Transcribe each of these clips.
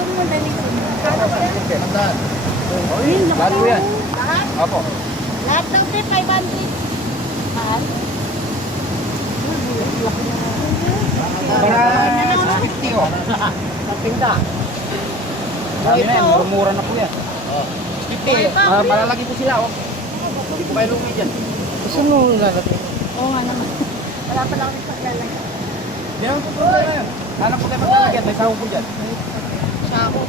Madaling Sandaan. Lahat po yan. Lahat? Opo. Lahat ng trip, 500. Mahal? Para 50 oh. Patinda. Sabi na yan, murmura na po yan. 50. Malalaki po sila oh. Hindi po kayo lumi dyan. Gusto mo lalagay? Oo nga naman. Wala pa lang kami paglalagay. Di naman po problema yun. Hanap po kayo maglalagyan, may sahog po dyan. Sako.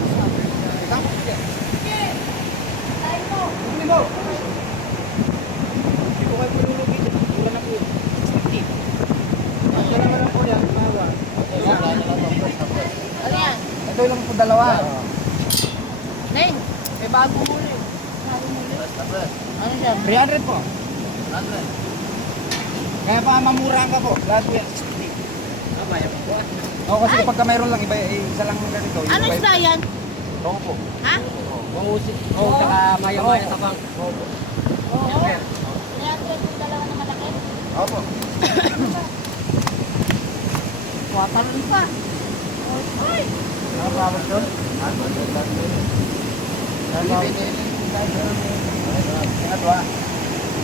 Sahog po dyan. Tayo mo. Hindi mo. Hindi po kayo malulugi dyan. Mura na po yun. 50. Ang dalawa lang po yan, mawa. Ano yan? Ito lang po dalawa. Neng, may bago muli. Bago muli? Ano yan? 300 po. 100. Kaya pa mamurang ka po. Lahat po yan, 60. Tama yan po. Oo, kasi Ay! pagka mayroon lang, iba, isa lang ganito. Ano isda yan? Oo po. Ha? Bangusi. Oo, saka maya-maya tabang. Oo. Oo. 300 yung dalawa na malaki. Opo. Waterloo pa. Ay! Ano pa doon?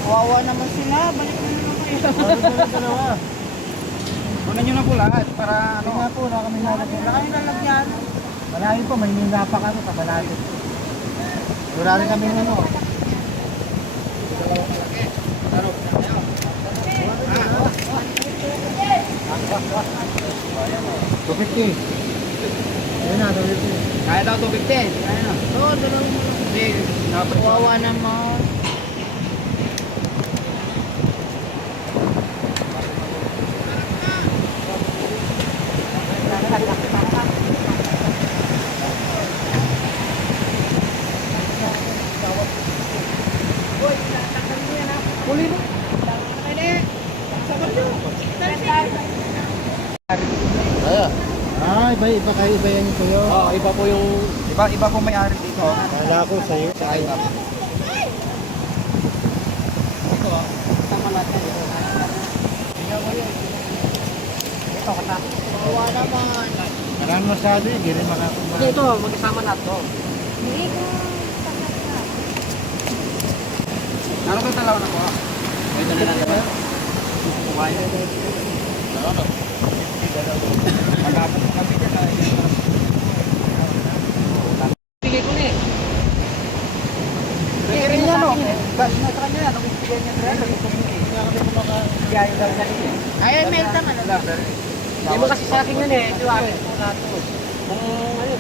Kawawa naman sila. Balik na naman kayo. Kunan nyo na po lahat para ano. Nga po, na kami nalagyan. Wala kami lalagyan. Malayo po, may nilapa kami, kabalado. Wala rin kami ano. $250. Ayun na, $250. Kaya daw 250. Kaya na. Oo, dalawang mo. Hindi, dapat Kawawa naman. Iba kayo, iba yan ko yun. Oo, iba po yung iba po may-ari dito. Kala ko sa'yo. Ay, tama. Ito ah. Tama natin. Tingnan mo yun. Ito kata. Kawawa naman. Marami masyado eh, hindi rin makakuha. Ito, magkasama na to. Hindi ka. Ano ba talaw na po? May dala na ba? Kumain. Ano? Magkapit kami dyan. Bigay ko na eh. Bigay rin niya no? Nasa kanya yan. Bigay niya 300. Bigay daw niya rin eh. Ay, may tama na. Hindi mo kasi sa akin yan eh. Di ba? Kung ano,